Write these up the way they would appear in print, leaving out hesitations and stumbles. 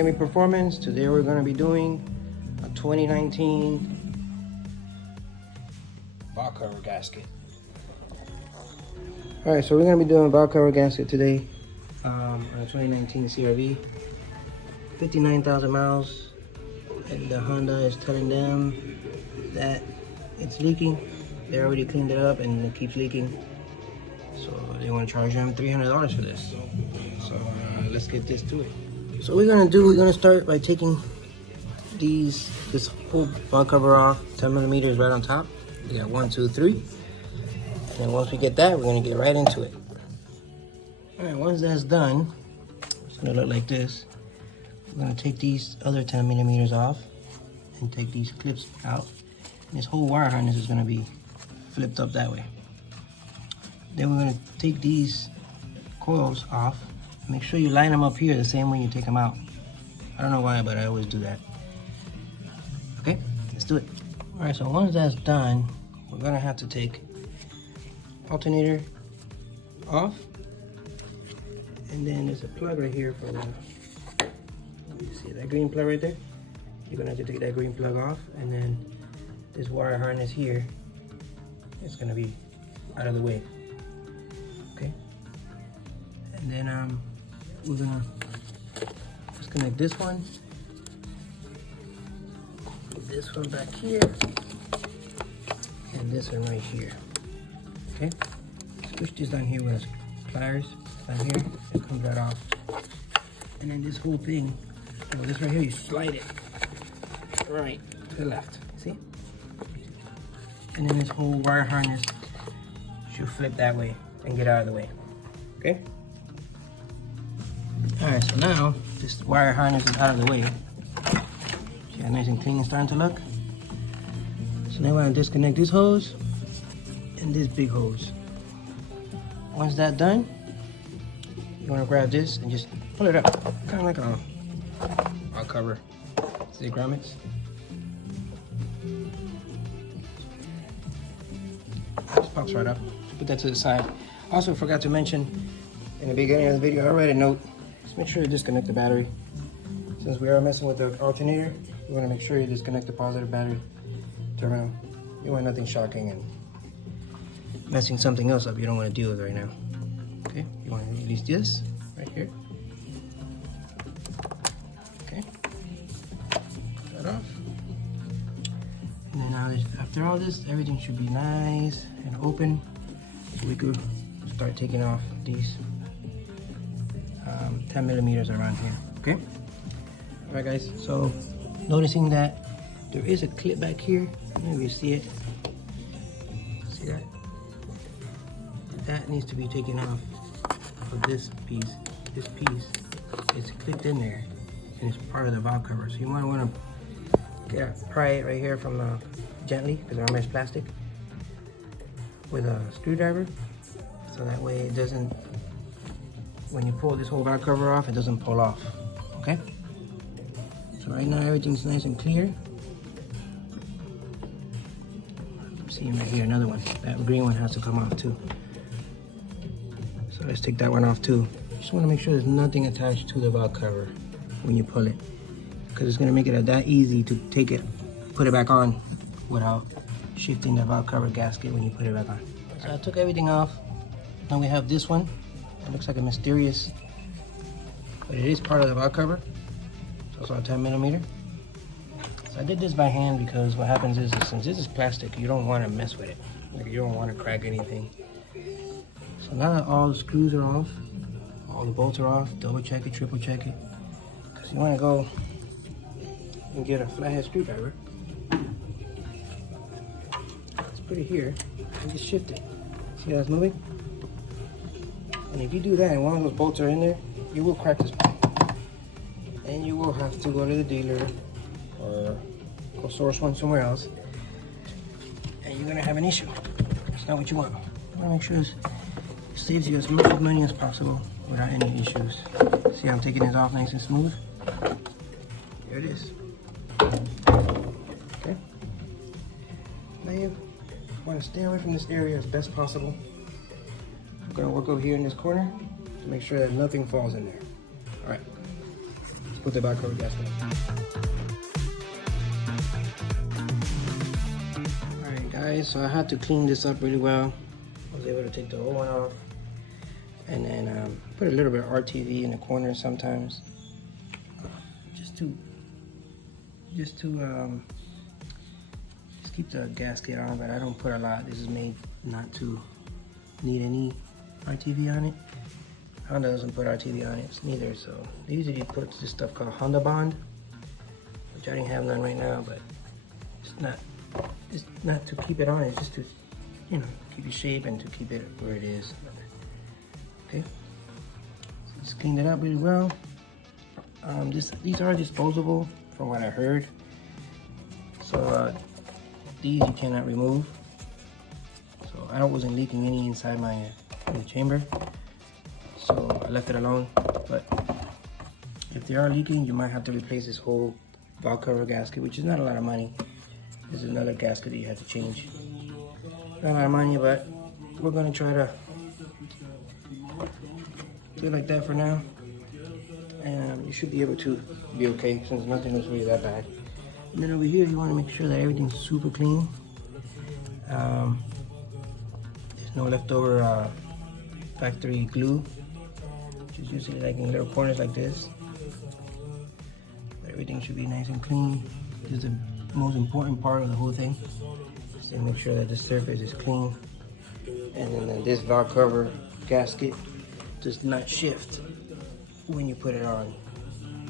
Miami Performance. Today we're going to be doing a 2019 valve cover gasket. Alright, so we're going to be doing valve cover gasket today on a 2019 CRV. 59,000 miles, and the Honda is telling them that it's leaking. They already cleaned it up and it keeps leaking. So they want to charge them $300 for this. So let's get this to it. So we're gonna start by taking this whole valve cover off, 10 millimeters right on top. We got 1, 2, 3. And then once we get that, we're gonna get right into it. All right, once that's done, it's gonna look like this. We're gonna take these other 10 millimeters off and take these clips out. And this whole wire harness is gonna be flipped up that way. Then we're gonna take these coils off. Make sure you line them up here the same way you take them out. I don't know why, but I always do that. Okay, let's do it. All right, so once that's done, we're gonna have to take alternator off. And then there's a plug right here for the, you see that green plug right there? You're gonna have to take that green plug off, and then this wire harness here is gonna be out of the way. Okay? And then we're gonna disconnect this one, put this one back here, and this one right here. Okay? Push this down here with pliers down here. It comes right off. And then this whole thing, this right here, you slide it right to the left. See? And then this whole wire harness should flip that way and get out of the way. Okay? Alright, so now this wire harness is out of the way. See how nice and clean it's starting to look? So now we're going to disconnect this hose and this big hose. Once that's done, you want to grab this and just pull it up, kind of like a valve cover. See the grommets? Just pops right up. Put that to the side. Also forgot to mention in the beginning of the video, I read a note. Just make sure you disconnect the battery. Since we are messing with the alternator, you want to make sure you disconnect the positive battery terminal. You want nothing shocking and messing something else up you don't want to deal with right now. Okay, you want to release this right here. Okay, cut that off. And then now after all this, everything should be nice and open. So we could start taking off these 10 millimeters around here. Okay. All right, guys. So noticing that there is a clip back here. Maybe you see it. See that? That needs to be taken off of this piece. This piece is clipped in there, and it's part of the valve cover. So you might want to pry it right here from gently, because remember it's plastic, with a screwdriver, so that way it doesn't, when you pull this whole valve cover off, it doesn't pull off. Okay? So right now everything's nice and clear. I'm seeing right here another one. That green one has to come off too. So let's take that one off too. Just want to make sure there's nothing attached to the valve cover when you pull it, because it's going to make it that easy to take it, put it back on without shifting the valve cover gasket when you put it back on. So I took everything off. Now we have this one. It looks like a mysterious, but it is part of the valve cover. It's also a 10 millimeter. So I did this by hand because what happens is, since this is plastic, you don't want to mess with it. Like, you don't want to crack anything. So now that all the screws are off, all the bolts are off, double check it, triple check it. Because you want to go and get a flathead screwdriver. Let's put it here and just shift it. See how it's moving? And if you do that and one of those bolts are in there, you will crack this pipe. And you will have to go to the dealer or go source one somewhere else. And you're gonna have an issue. That's not what you want. You wanna make sure it saves you as much money as possible without any issues. See how I'm taking this off nice and smooth? There it is. Okay. Now you want to stay away from this area as best possible. I'm going to work over here in this corner to make sure that nothing falls in there. All right. put the back cover gasket on. Alright guys, so I had to clean this up really well. I was able to take the old one off and then put a little bit of RTV in the corner sometimes, just keep the gasket on, but I don't put a lot. This is made not to need any RTV on it. Honda doesn't put RTV on it neither, so they usually put this stuff called Honda Bond, which I didn't have none right now, but it's not to keep it on, it's just to, you know, keep it shape and to keep it where it is. Okay, so just cleaned it up really well. These are disposable from what I heard, so these you cannot remove. So I wasn't leaking any inside my chamber, so I left it alone. But if they are leaking, you might have to replace this whole valve cover gasket, which is not a lot of money. This is another gasket that you have to change. Not a lot of money, but we're gonna try to do it like that for now. And you should be able to be okay since nothing is really that bad. And then over here, you want to make sure that everything's super clean. There's no leftover factory glue, which is usually like in little corners like this. But everything should be nice and clean. This is the most important part of the whole thing. Just to make sure that the surface is clean. And then this valve cover gasket does not shift when you put it on.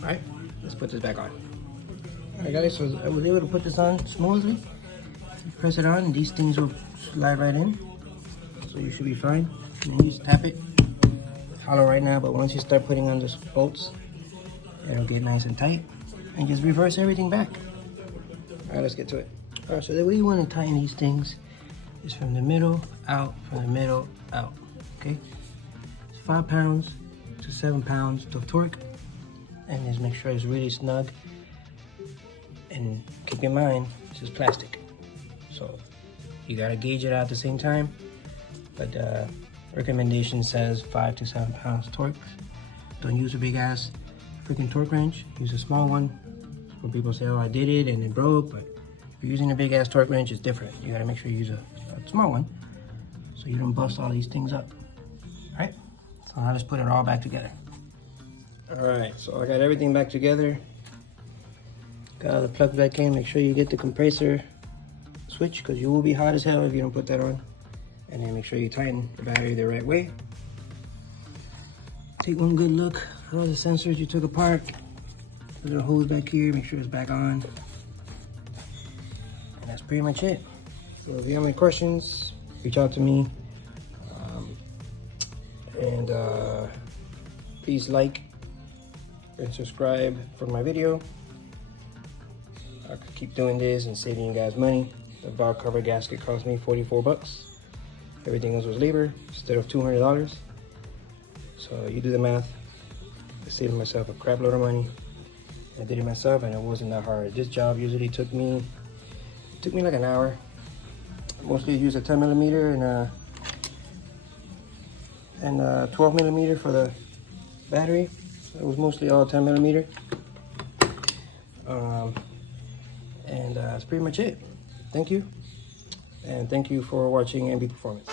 All right, let's put this back on. All right guys, so I was able to put this on smoothly. You press it on and these things will slide right in. So you should be fine. And then you just tap it. It's hollow right now, but once you start putting on the bolts, it'll get nice and tight. And just reverse everything back. All right, let's get to it. All right, so the way you want to tighten these things is from the middle out, from the middle out, okay? It's 5 pounds to 7 pounds of torque, and just make sure it's really snug. And keep in mind, this is plastic, so you gotta gauge it out at the same time. But recommendation says 5 to 7 pounds torque. Don't use a big ass freaking torque wrench. Use a small one. When people say, "Oh, I did it and it broke," but if you're using a big ass torque wrench, it's different. You gotta make sure you use a small one so you don't bust all these things up. All right. So now let's put it all back together. All right. So I got everything back together. Got all the plugs back in. Make sure you get the compressor switch because you will be hot as hell if you don't put that on. And then make sure you tighten the battery the right way. Take one good look at all the sensors you took apart. The little hose back here, make sure it's back on. And that's pretty much it. So if you have any questions, reach out to me. Please like and subscribe for my video. I could keep doing this and saving you guys money. The valve cover gasket cost me 44 bucks. Everything else was labor instead of $200. So you do the math. I saved myself a crap load of money. I did it myself and it wasn't that hard. This job usually took me like an hour. Mostly use a 10 millimeter and a 12 millimeter for the battery. So it was mostly all 10 millimeter. That's pretty much it. Thank you. And thank you for watching MB Performance.